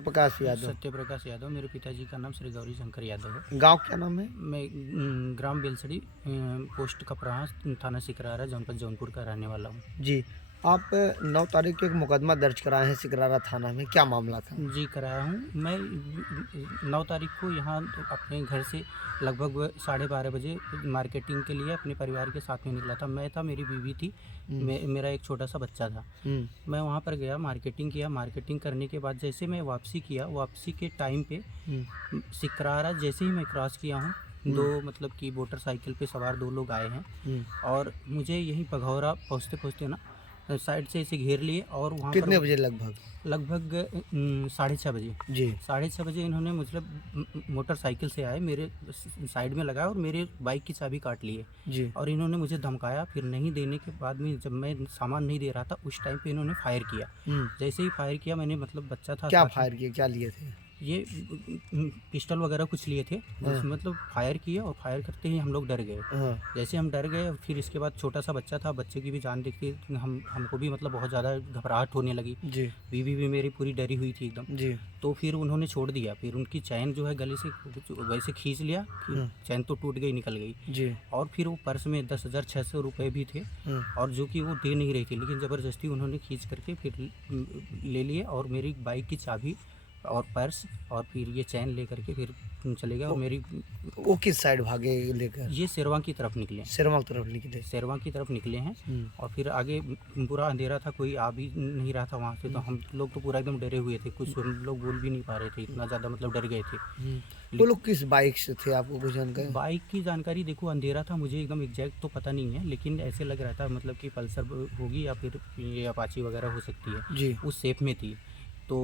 सत्य प्रकाश यादव। मेरे पिताजी का नाम श्री गौरी शंकर यादव है। गांव क्या नाम है? मैं ग्राम बेलसड़ी, पोस्ट कपराहा, थाना सिकरारा, जनपद जौनपुर का रहने वाला हूँ। जी, आप 9 तारीख को एक मुकदमा दर्ज कराए हैं सिकरारा थाना में, क्या मामला था? जी कराया हूँ। मैं 9 तारीख को यहाँ अपने घर से लगभग 12:30 बजे मार्केटिंग के लिए अपने परिवार के साथ में निकला था। मैं था, मेरी बीवी थी, मेरा एक छोटा सा बच्चा था। मैं वहाँ पर गया, मार्केटिंग किया। मार्केटिंग करने के बाद जैसे मैं वापसी किया, वापसी के टाइम पे सिकरारा जैसे ही मैं क्रॉस किया हूँ, दो मतलब कि मोटरसाइकिल पे सवार 2 लोग आए हैं और मुझे यहीं पघौरा पहुँचते ना साइड से इसे घेर लिए। और वहाँ कितने पर बजे लगभग? 6:30 बजे। जी। 6:30 बजे इन्होंने मतलब मोटरसाइकिल से आए, मेरे साइड में लगाया और मेरे बाइक की चाबी काट लिए। जी। और इन्होंने मुझे धमकाया। फिर नहीं देने के बाद में जब मैं सामान नहीं दे रहा था उस टाइम पे इन्होंने फायर किया। जैसे ही फायर किया, मैंने मतलब बच्चा था क्या साथ में, फायर किए, क्या लिए थे? ये पिस्टल वगैरह कुछ लिए थे। जिसमें मतलब फायर किए और फायर करते ही हम लोग डर गए। जैसे हम डर गए, फिर इसके बाद छोटा सा बच्चा था, बच्चे की भी जान देखते हमको भी मतलब बहुत ज़्यादा घबराहट होने लगी। जी। बीवी भी मेरी पूरी डरी हुई थी एकदम। जी। तो फिर उन्होंने छोड़ दिया। फिर उनकी चैन जो है गले से वैसे खींच लिया कि चैन तो टूट गई, निकल गई। जी। और फिर वो पर्स में 10,600 रुपये भी थे और जो कि वो दे नहीं रही थी, लेकिन ज़बरदस्ती उन्होंने खींच करके फिर ले लिए और मेरी बाइक की चाबी और पर्स और फिर ये चैन ले करके फिर चले गए। और मेरी वो किस साइड भागे लेकर? ये शेरवा की तरफ निकले। शेरवा की तरफ निकले? शेरवा की तरफ निकले हैं। और फिर आगे पूरा अंधेरा था, कोई आ भी नहीं रहा था वहाँ से। तो हम लोग तो पूरा एकदम डरे हुए थे, कुछ हम लोग बोल भी नहीं पा रहे थे, इतना ज़्यादा मतलब डर गए थे। वो लोग किस बाइक से थे, आपको कुछ जानकारी? बाइक की जानकारी देखो, अंधेरा था, मुझे एकदम एग्जैक्ट तो पता नहीं है, लेकिन ऐसे लग रहा था मतलब कि पल्सर होगी या फिर ये अपाची वगैरह हो सकती है। जी। उस शेप में थी, तो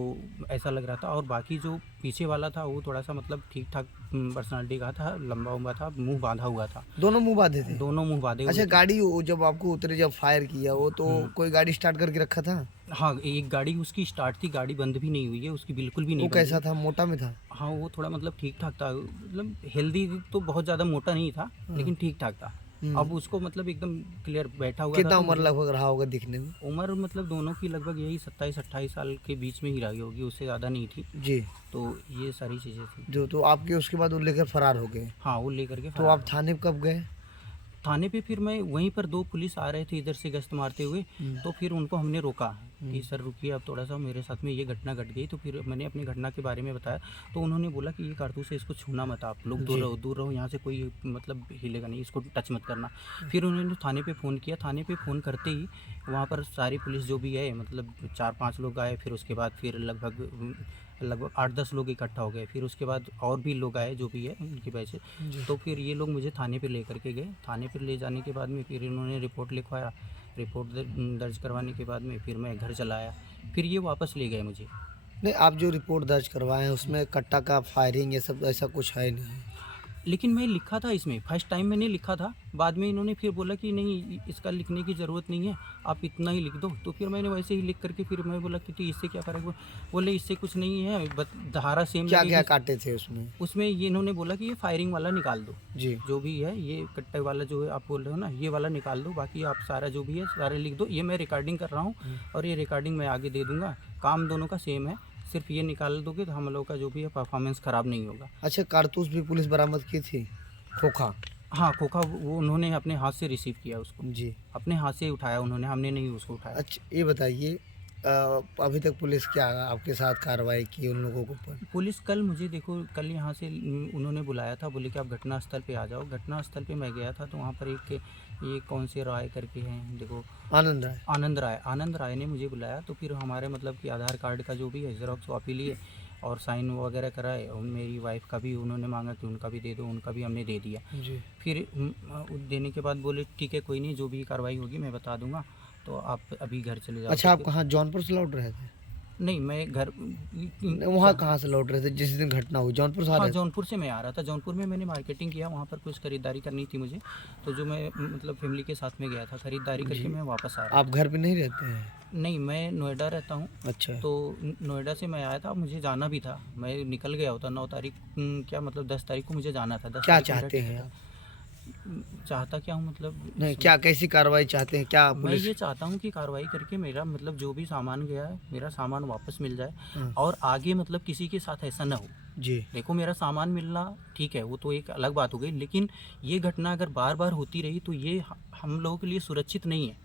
ऐसा लग रहा था। और बाकी जो पीछे वाला था वो थोड़ा सा मतलब ठीक ठाक पर्सनालिटी का था, लंबा उम्बा था, मुंह बांधा हुआ था। दोनों मुंह बांधे थे? दोनों मुंह बांधे हुए अच्छा, थे। गाड़ी वो जब आपको उतरे, जब फायर किया वो, तो कोई गाड़ी स्टार्ट करके रखा था? हाँ, एक गाड़ी उसकी स्टार्ट थी, गाड़ी बंद भी नहीं हुई है उसकी, बिल्कुल भी नहीं वो बंद कैसा हुई। था, मोटा में था? हाँ, वो थोड़ा मतलब ठीक ठाक था, मतलब हेल्दी तो बहुत ज़्यादा मोटा नहीं था, लेकिन ठीक ठाक था। अब उसको मतलब एकदम क्लियर बैठा हुआ था। कितना तो उम्र लगभग रहा होगा दिखने में? उम्र मतलब दोनों की लगभग यही 27-28 साल के बीच में ही रही होगी, उससे ज़्यादा नहीं थी। जी। तो ये सारी चीज़ें थी। जो तो आपके उसके बाद वो लेकर फरार हो गए? हाँ, वो लेकर के तो फरार आप हो। थाने कब गए? थाने पे फिर मैं वहीं पर 2 पुलिस आ रहे थे इधर से गश्त मारते हुए। तो फिर उनको हमने रोका कि सर रुकिए, अब थोड़ा सा मेरे साथ में ये घटना घट गई। तो फिर मैंने अपनी घटना के बारे में बताया। तो उन्होंने बोला कि ये कारतूस है, इसको छूना मत, आप लोग दूर रहो यहाँ से, कोई मतलब हिलेगा नहीं, इसको टच मत करना। फिर उन्होंने थाने पे फ़ोन किया। थाने पे फ़ोन करते ही वहाँ पर सारी पुलिस जो भी है, मतलब 4-5 लोग आए। फिर उसके बाद फिर लगभग 8-10 लोग इकट्ठा हो गए। फिर उसके बाद और भी लोग आए जो भी है उनकी वजह से। तो फिर ये लोग मुझे थाने पे लेकर के गए। थाने पे ले जाने के बाद में फिर इन्होंने रिपोर्ट लिखवाया। रिपोर्ट दर्ज करवाने के बाद में फिर मैं घर चला आया। फिर ये वापस ले गए मुझे। नहीं, आप जो रिपोर्ट दर्ज करवाए हैं उसमें कट्टा का फायरिंग ये सब ऐसा कुछ है नहीं? लेकिन मैं लिखा था इसमें, फर्स्ट टाइम मैंने लिखा था। बाद में इन्होंने फिर बोला कि नहीं, इसका लिखने की ज़रूरत नहीं है, आप इतना ही लिख दो। तो फिर मैंने वैसे ही लिख करके फिर मैं बोला कि तो इससे क्या फ़र्क? बोले इससे कुछ नहीं है, धारा सेम क्या क्या लगेगी। काटे थे उसमें? उसमें ये इन्होंने बोला कि ये फायरिंग वाला निकाल दो। जी। जो भी है ये कट्टे वाला जो है आप बोल रहे हो ना, ये वाला निकाल दो, बाकी आप सारा जो भी है सारे लिख दो। ये मैं रिकॉर्डिंग कर रहा हूँ और ये रिकॉर्डिंग मैं आगे दे दूँगा। काम दोनों का सेम है, सिर्फ ये निकाल दोगे तो हम लोग का जो भी है परफॉर्मेंस ख़राब नहीं होगा। अच्छा, कारतूस भी पुलिस बरामद की थी? खोखा? हाँ, खोखा वो उन्होंने अपने हाथ से रिसीव किया उसको। जी। अपने हाथ से उठाया उन्होंने, हमने नहीं उसको उठाया। अच्छा, ये बताइए, अभी तक पुलिस क्या आपके साथ कार्रवाई की उन लोगों के ऊपर? पुलिस कल मुझे देखो, कल यहाँ से उन्होंने बुलाया था, बोले कि आप घटनास्थल पे आ जाओ। घटनास्थल पे मैं गया था तो वहाँ पर एक ये कौन से राय करके हैं देखो, आनंद राय? आनंद राय ने मुझे बुलाया। तो फिर हमारे मतलब कि आधार कार्ड का जो भी है ज़ेरॉक्स कॉपी लिए और साइन वगैरह कराए। और मेरी वाइफ का भी उन्होंने मांगा कि उनका भी दे दो, उनका भी हमने दे दिया। जी। फिर देने के बाद बोले ठीक है, कोई नहीं, जो भी कार्रवाई होगी मैं बता दूंगा, तो आप अभी घर चले जाओ। अच्छा, तो आप कहाँ, जौनपुर से लौट रहे थे? नहीं, मैं घर वहाँ कहाँ से लौट रहे थे जिस दिन घटना हुई? जौनपुर से आ हाँ, रहे थे? जौनपुर से मैं आ रहा था। जौनपुर में मैंने मार्केटिंग किया, वहाँ पर कुछ खरीदारी करनी थी मुझे, तो जो मैं मतलब फैमिली के साथ में गया था, खरीदारी करके मैं वापस आ रहा आप घर पे नहीं रहते हैं? था। नहीं, मैं नोएडा रहता हूँ। अच्छा। तो नोएडा से मैं आया था, मुझे जाना भी था, मैं निकल गया होता 9 तारीख, क्या मतलब 10 तारीख को मुझे जाना था। 10 क्या तारीख को मेरा चाहते टिकट हैं था। आप? चाहता क्या हूँ मतलब नहीं, क्या कैसी कार्रवाई चाहते हैं, क्या मैं पुलिस? ये चाहता हूँ कि कार्रवाई करके मेरा मतलब जो भी सामान गया है मेरा सामान वापस मिल जाए हाँ, और आगे मतलब किसी के साथ ऐसा ना हो। जी देखो मेरा सामान मिलना ठीक है, वो तो एक अलग बात हो गई, लेकिन ये घटना अगर बार बार होती रही तो ये हम लोगों के लिए सुरक्षित नहीं है।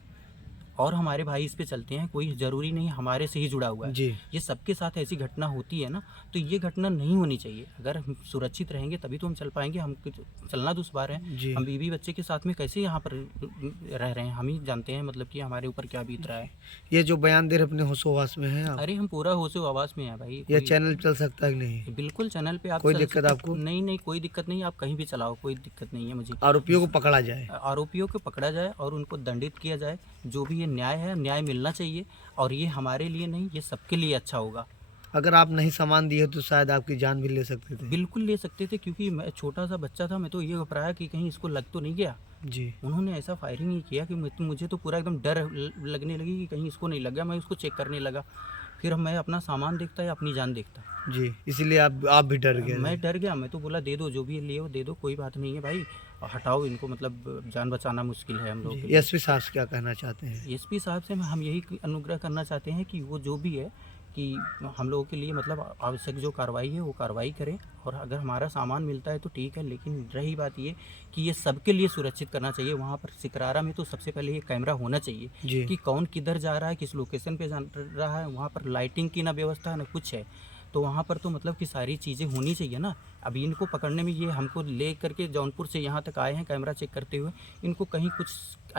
और हमारे भाई इस पे चलते हैं, कोई ज़रूरी नहीं हमारे से ही जुड़ा हुआ है। जी ये सबके साथ ऐसी घटना होती है ना, तो ये घटना नहीं होनी चाहिए। अगर हम सुरक्षित रहेंगे तभी तो हम चल पाएंगे। हम चलना दुश्वार है। जी हम बीवी बच्चे के साथ में कैसे यहाँ पर रह रहे हैं, हम ही जानते हैं मतलब कि हमारे ऊपर क्या बीत रहा है। ये जो बयान दे रहे अपने होशो-हवास में हैं आप? अरे हम पूरा होशो आवाज़ में हैं भाई। ये कोई चैनल चल सकता है कि नहीं? बिल्कुल चैनल पे आप कोई चल दिक्कत सकते। आपको? नहीं नहीं कोई दिक्कत नहीं, आप कहीं भी चलाओ, कोई दिक्कत नहीं है मुझे। आरोपियों को पकड़ा जाए। आरोपियों को पकड़ा जाए और उनको दंडित किया जाए। जो भी ये न्याय है, न्याय मिलना चाहिए। और ये हमारे लिए नहीं, ये सबके लिए अच्छा होगा। अगर आप नहीं सामान दिए तो शायद आपकी जान भी ले सकते थे। बिल्कुल ले सकते थे, क्योंकि मैं छोटा सा बच्चा था। मैं तो ये घबराया कि कहीं इसको लग तो नहीं गया। जी उन्होंने ऐसा फायरिंग नहीं किया कि मुझे तो पूरा एकदम डर लगने लगी कि कहीं इसको नहीं लग गया। मैं उसको चेक करने लगा, फिर मैं अपना सामान देखता या अपनी जान देखता। जी, इसीलिए आप भी डर गए मैं थे। डर गया। मैं तो बोला दे दो, जो भी लिए हो दे दो, कोई बात नहीं है भाई, हटाओ इनको, मतलब जान बचाना मुश्किल है हम लोग के जी, लिए। एसपी साहब क्या कहना चाहते हैं? एसपी साहब से हम यही अनुग्रह करना चाहते हैं कि वो जो भी है कि हम लोगों के लिए मतलब आवश्यक जो कार्रवाई है वो कार्रवाई करें। और अगर हमारा सामान मिलता है तो ठीक है, लेकिन रही बात ये कि ये सबके लिए सुरक्षित करना चाहिए। वहाँ पर सिकरारा में तो सबसे पहले ये कैमरा होना चाहिए जी कि कौन किधर जा रहा है, किस लोकेशन पे जा रहा है। वहाँ पर लाइटिंग की ना व्यवस्था ना कुछ है, तो वहाँ पर तो मतलब कि सारी चीज़ें होनी चाहिए ना। अभी इनको पकड़ने में, ये हमको ले करके जौनपुर से यहाँ तक आए हैं कैमरा चेक करते हुए, इनको कहीं कुछ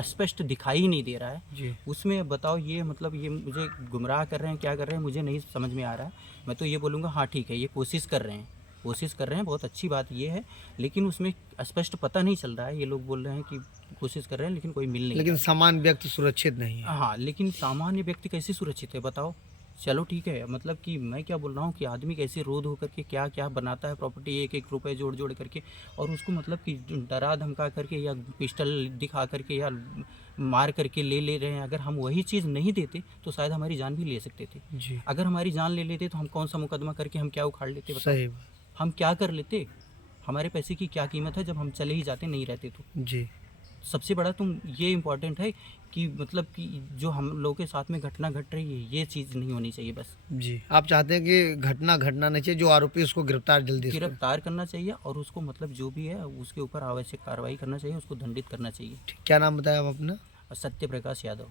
स्पष्ट दिखाई ही नहीं दे रहा है। जी उसमें बताओ ये मतलब ये मुझे गुमराह कर रहे हैं, क्या कर रहे हैं मुझे नहीं समझ में आ रहा है। मैं तो ये बोलूँगा हाँ ठीक है, ये कोशिश कर रहे हैं, कोशिश कर रहे हैं, बहुत अच्छी बात ये है। लेकिन उसमें स्पष्ट पता नहीं चल रहा है। ये लोग बोल रहे हैं कि कोशिश कर रहे हैं लेकिन कोई मिल नहीं लेकिन रहा सामान व्यक्ति सुरक्षित नहीं है। है। हाँ, लेकिन सामान्य व्यक्ति कैसे सुरक्षित है बताओ। चलो ठीक है, मतलब कि मैं क्या बोल रहा हूँ कि आदमी कैसे रोध होकर के क्या क्या बनाता है प्रॉपर्टी, एक एक रुपए जोड़ जोड़ करके, और उसको मतलब कि डरा धमका करके या पिस्टल दिखा करके या मार करके ले रहे हैं। अगर हम वही चीज़ नहीं देते तो शायद हमारी जान भी ले सकते थे। जी अगर हमारी जान ले लेते तो हम कौन सा मुकदमा करके हम क्या उखाड़ लेते बताओ। सही बात। हम क्या कर लेते, हमारे पैसे की क्या कीमत है जब हम चले ही जाते नहीं रहते तो। जी सबसे बड़ा तुम ये इम्पोर्टेंट है कि मतलब कि जो हम लोगों के साथ में घटना घट रही है ये चीज़ नहीं होनी चाहिए बस। जी, आप चाहते हैं कि घटना घटना नहीं चाहिए, जो आरोपी उसको गिरफ्तार जल्दी से करें। गिरफ्तार करना चाहिए और उसको मतलब जो भी है उसके ऊपर आवश्यक कार्रवाई करना चाहिए, उसको दंडित करना चाहिए। क्या नाम बताया आप अपना? सत्य प्रकाश यादव।